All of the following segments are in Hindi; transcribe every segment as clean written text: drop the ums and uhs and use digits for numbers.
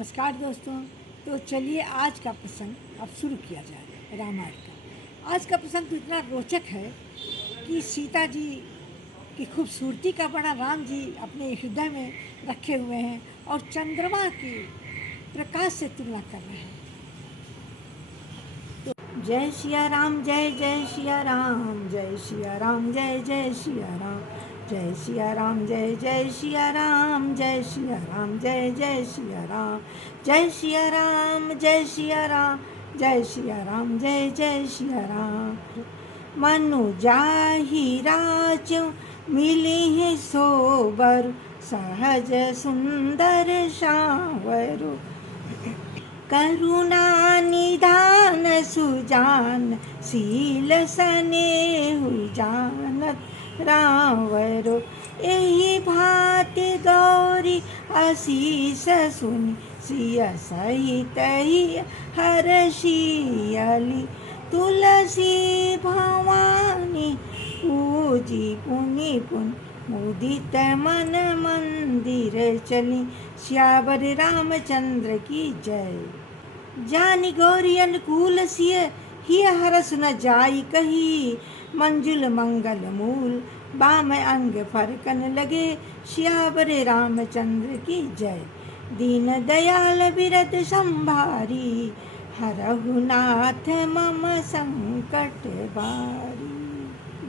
नमस्कार दोस्तों। तो चलिए आज का प्रसंग अब शुरू किया जाए रामायण का। आज का प्रसंग तो इतना रोचक है कि सीता जी की खूबसूरती का बड़ा राम जी अपने हृदय में रखे हुए हैं और चंद्रमा की प्रकाश से तुलना कर रहे हैं। तो जय सिया राम, जय जय सिया राम, जय सिया राम, जय जय सिया राम, जय सिया राम, जय जय सिया राम, जय सिया राम, जय जय सिया राम, जय सिया राम, जय सिया राम, जय सिया राम, जय जय सिया राम। मनु जाहि राजु मिली है सोबर, सहज सुंदर शावरु, करुणा निधान सुजान, शील स्नेहु जानत रावरो। एहि भांति गौरी आशीष सुनि, सिय सहित हर्षियली, तुलसी भवानी पूजी पुनि पुनि, मुदित मन मंदिर चली, श्यावर रामचंद्र की जय। जानि गौरी अनुकूल सिय, हिय हरस न जाई कही, मंजुल मंगल मूल, बाम अंग फरकन लगे, श्यावर रामचंद्र की जय। दीन दयाल बिरद संभारी, हरहु नाथ मम संकट बारी।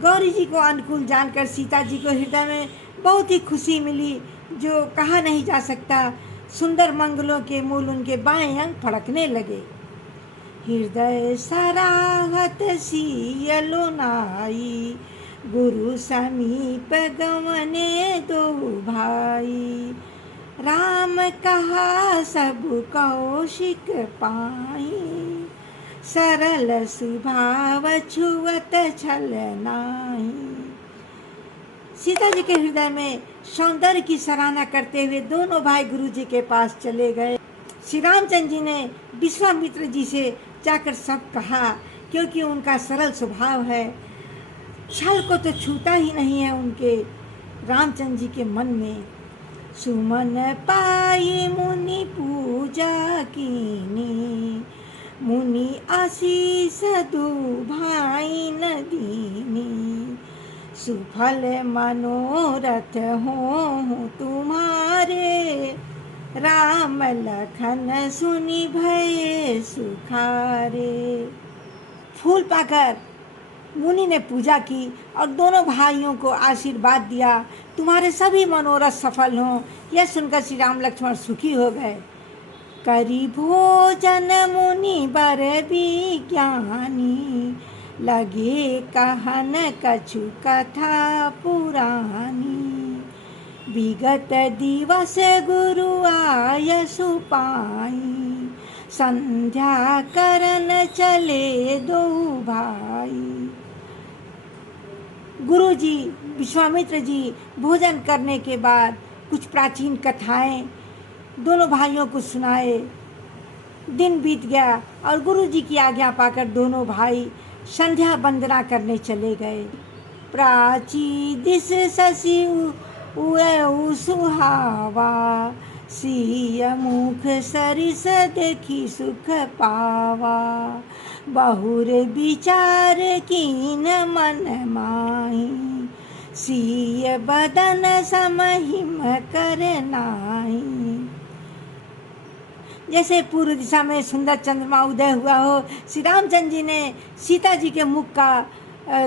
गौरी जी को अनुकूल जानकर सीता जी को हृदय में बहुत ही खुशी मिली, जो कहा नहीं जा सकता। सुंदर मंगलों के मूल उनके बाएं अंग फड़कने लगे। हृदय सराहत सियलो नाई, गुरु समीप गमने दो भाई, राम कहा सब कौशिक पाई, सरल स्वभाव छुअत छल नाही। सीता जी के हृदय में सौंदर्य की सराहना करते हुए दोनों भाई गुरु जी के पास चले गए। श्री रामचंद्र जी ने विश्वामित्र जी से जाकर सब कहा, क्योंकि उनका सरल स्वभाव है, छल को तो छूता ही नहीं है उनके रामचंद्र जी के मन में। सुमन पाई मुनि पूजा कीनी, मुनि आशीष दो भाई न दीनी, सुफल मनोरथ हो तुम्हारे, राम लखन सुनि भय सुखारे। फूल पाकर मुनि ने पूजा की और दोनों भाइयों को आशीर्वाद दिया, तुम्हारे सभी मनोरथ सफल हों। यह सुनकर श्री राम लक्ष्मण सुखी हो गए। करी भोजन मुनि बर विज्ञानी, लगे कहन कछु कथा पुरानी, विगत दिवस गुरु आय सुपाई, संध्या करन चले दो भाई। गुरु जी विश्वामित्र जी भोजन करने के बाद कुछ प्राचीन कथाएं दोनों भाइयों को सुनाए। दिन बीत गया और गुरु जी की आज्ञा पाकर दोनों भाई संध्या वंदना करने चले गए। प्राची दिस शशि उए सुहावा, सिय मुख सरिस देखी सुख पावा, बहुर विचार कीन मन माही, सिय बदन समहिम कर नाही। जैसे पूर्व दिशा में सुंदर चंद्रमा उदय हुआ हो, श्री रामचंद्र जी ने सीता जी के मुख का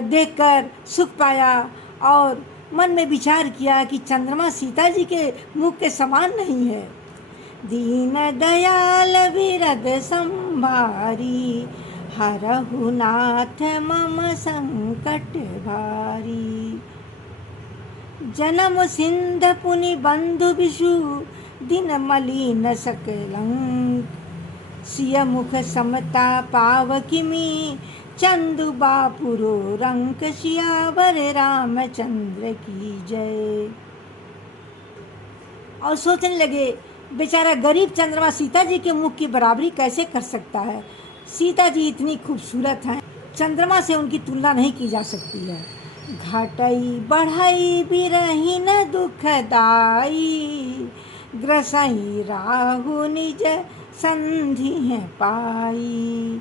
देखकर सुख पाया और मन में विचार किया कि चंद्रमा सीता जी के मुख के समान नहीं है। दीन दयाल विरद संभारी, हरहु नाथ मम संकट भारी, जन्म सिंध पुनि बंधु विषु, दिन मलिन सकलंक, सिय मुख समता पाव किमी, चंदु बापुरो रंक, सियावर रामचंद्र की जय। और सोचने लगे, बेचारा गरीब चंद्रमा सीता जी के मुख की बराबरी कैसे कर सकता है। सीता जी इतनी खूबसूरत हैं, चंद्रमा से उनकी तुलना नहीं की जा सकती है। घटई बढ़ई बिरहीन दुखदाई, ग्रसई राहु निज संधि है पाई।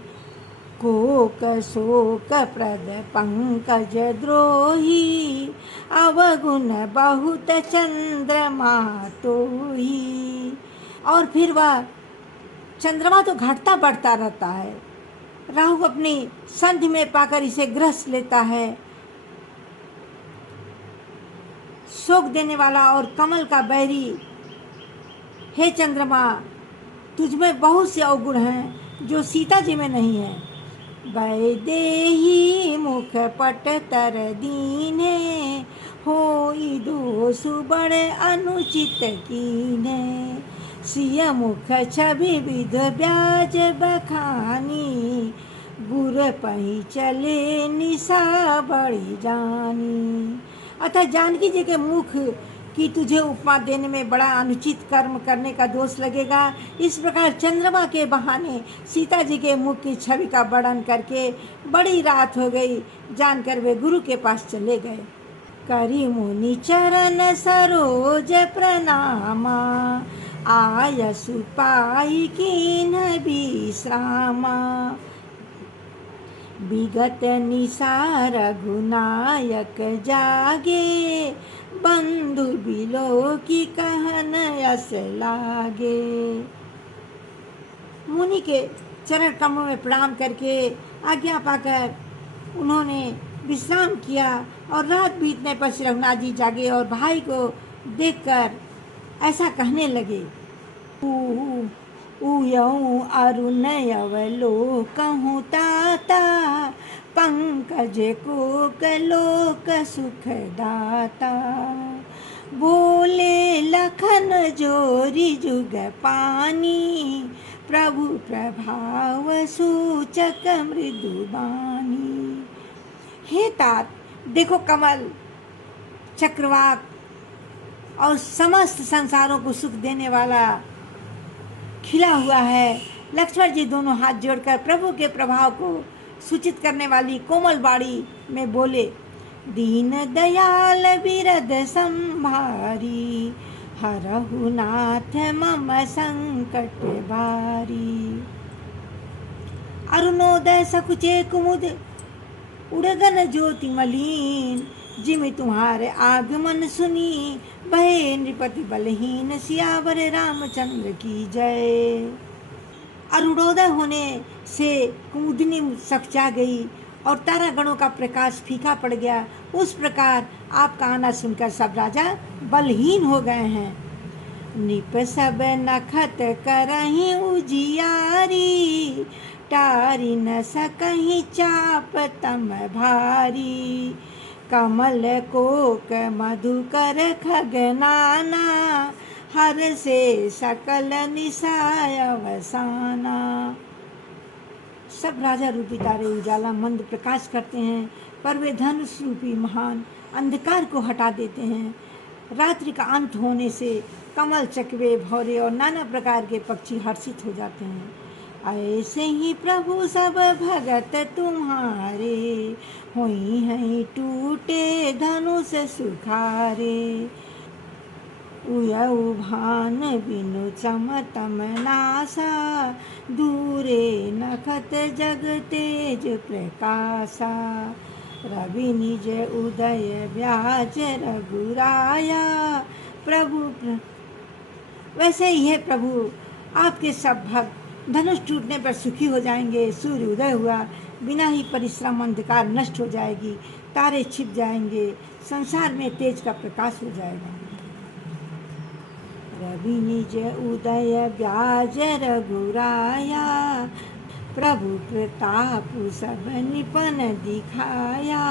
कोक शोक प्रद पंकज द्रोही, अवगुण बहुत चंद्रमा तोही। और फिर वह चंद्रमा तो घटता बढ़ता रहता है, राहु अपनी संधि में पाकर इसे ग्रस लेता है। शोक देने वाला और कमल का बैरी, हे चंद्रमा तुझमें बहुत से अवगुण हैं जो सीता जी में नहीं है। वैदेही मुख पट तर दीने, होई दोषु बड़े अनुचित कीने। सिय मुख छवि विध ब्याज बखानी, गुर पही चले निशा बड़ी जानी। अतः जानकी जी के मुख कि तुझे उपमा देने में बड़ा अनुचित कर्म करने का दोष लगेगा, इस प्रकार चंद्रमा के बहाने सीता जी के मुख की छवि का वर्णन करके बड़ी रात हो गई जानकर वे गुरु के पास चले गए। करी मुनि चरण सरोज प्रणामा, आयसु पाई कीन विश्रामा। विगत निशा रघुनायक जागे, बंधु बिलो की कहन यस लागे। मुनि के चरण कमलों में प्रणाम करके आज्ञा पाकर उन्होंने विश्राम किया और रात बीतने पर श्री रघुनाथ जी जागे और भाई को देखकर ऐसा कहने लगे। उयऊ अरुण अवलोकहु ताता, पंकज कोक लोक सुख दाता। बोले लखन जोरी जुग पानी, प्रभु प्रभाव सूचक मृदुबानी। हे तात देखो कमल, चक्रवाक और समस्त संसारों को सुख देने वाला खिला हुआ है। लक्ष्मण जी दोनों हाथ जोड़कर प्रभु के प्रभाव को सूचित करने वाली कोमल बाड़ी में बोले। दीन दयाल बिरद संभारी, हरहु नाथ मम संकट भारी। अरुणोदय सकुचे कुमुद, उड़गन ज्योति मलीन। जिमि तुम्हारे आगमन सुनी, बहे नृपति बलहीन। सियावर रामचंद्र की जय। अरुणोदय होने से कुमुदिनी सकचा गई और तारागणों का प्रकाश फीका पड़ गया। उस प्रकार आपका आना सुनकर सब राजा बलहीन हो गए हैं। निप सब नखत करहीं उजियारी, टारी न सकहीं चाप तम भारी। कमल कोक मधुकर खगनाना, हर से सकल निशाय अवसाना। सब राजा रूपी तारे उजाला मंद प्रकाश करते हैं, पर वे धनुष रूपी महान अंधकार को हटा देते हैं। रात्रि का अंत होने से कमल, चकवे, भौरे और नाना प्रकार के पक्षी हर्षित हो जाते हैं। ऐसे ही प्रभु सब भगत तुम्हारे, होई हैं टूटे धनुष सुखारे। उयऊ भान बिनु चमतम नासा, दूरे नखत जग तेज प्रकाशा। रवि निज उदय व्याज रघुराया, प्रभु वैसे ही है प्रभु आपके सब भक्त धनुष टूटने पर सुखी हो जाएंगे। सूर्य उदय हुआ, बिना ही परिश्रम अंधकार नष्ट हो जाएगी, तारे छिप जाएंगे, संसार में तेज का प्रकाश हो जाएगा। रवि निज उदय व्याज रघुराया, प्रभु प्रताप सब निपन दिखाया।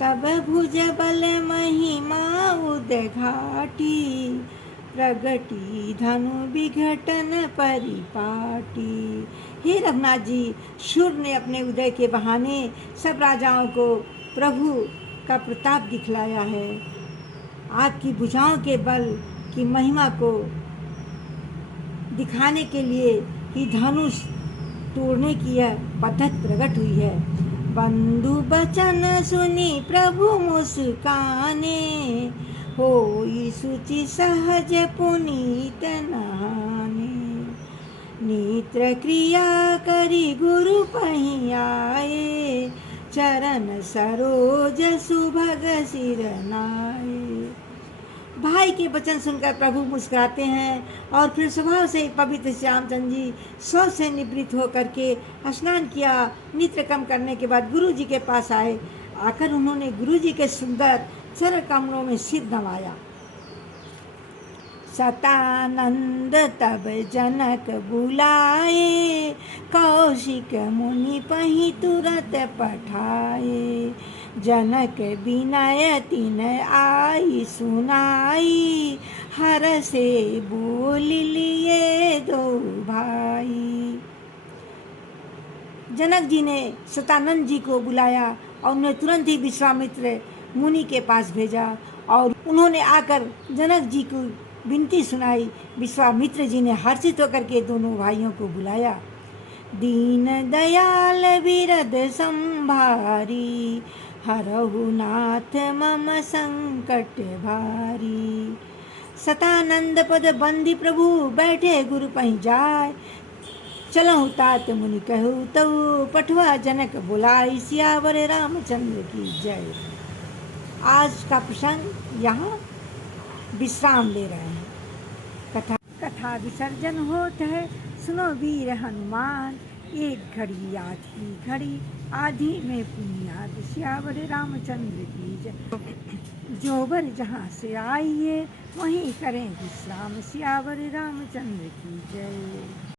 तब भुज बल महिमा उदघाटी, प्रगटी धनु विघटन परिपाटी। हे रघुनाथ जी, सूर्य ने अपने उदय के बहाने सब राजाओं को प्रभु का प्रताप दिखलाया है। आपकी भुजाओं के बल की महिमा को दिखाने के लिए ही धनुष तोड़ने की यह पद्धति प्रकट हुई है। बंधु बचन सुनी प्रभु मुस्काने, होई शुचि सहज पुनीत नहाने। नेत्र क्रिया करी गुरु पहीं आए, चरण सरोज सुभग सिर नाए। भाई के वचन सुनकर प्रभु मुस्कुराते हैं और फिर स्वभाव से पवित्र श्यामचंद्र जी शौच से निवृत्त होकर के स्नान किया। नित्य कर्म करने के बाद गुरु जी के पास आए। आकर उन्होंने गुरु जी के सुंदर चरण कमलों में सिर नवाया। सतानंद तब जनक बुलाए, कौशिक मुनि पहीं तुरत पठाए। जनक विनय तिन आई सुनाई, हर से बोल लिए दो भाई। जनक जी ने सतानंद जी को बुलाया और उन्हें तुरंत ही विश्वामित्र मुनि के पास भेजा और उन्होंने आकर जनक जी को विनती सुनाई। विश्वामित्र जी ने हर्षित होकर के दोनों भाइयों को बुलाया। दीन दयाल विरद संभारी, हरहु नाथ मम संकट भारी। सतानंद पद बंदी प्रभु, बैठे गुरु पहीं जाय। चलहु तात मुनि कहु तऊ, पठवा जनक बुलाई। सियावर रामचंद्र की जय। आज का प्रसंग यहाँ विश्राम ले रहे हैं। कथा विसर्जन होत है, सुनो वीर हनुमान। एक घड़ी आधी घड़ी, आधी में पुण्याद। सियावर रामचंद्र की जय। जोबर जहाँ से आइए, वहीं करें विश्राम। सियावर रामचंद्र की जय।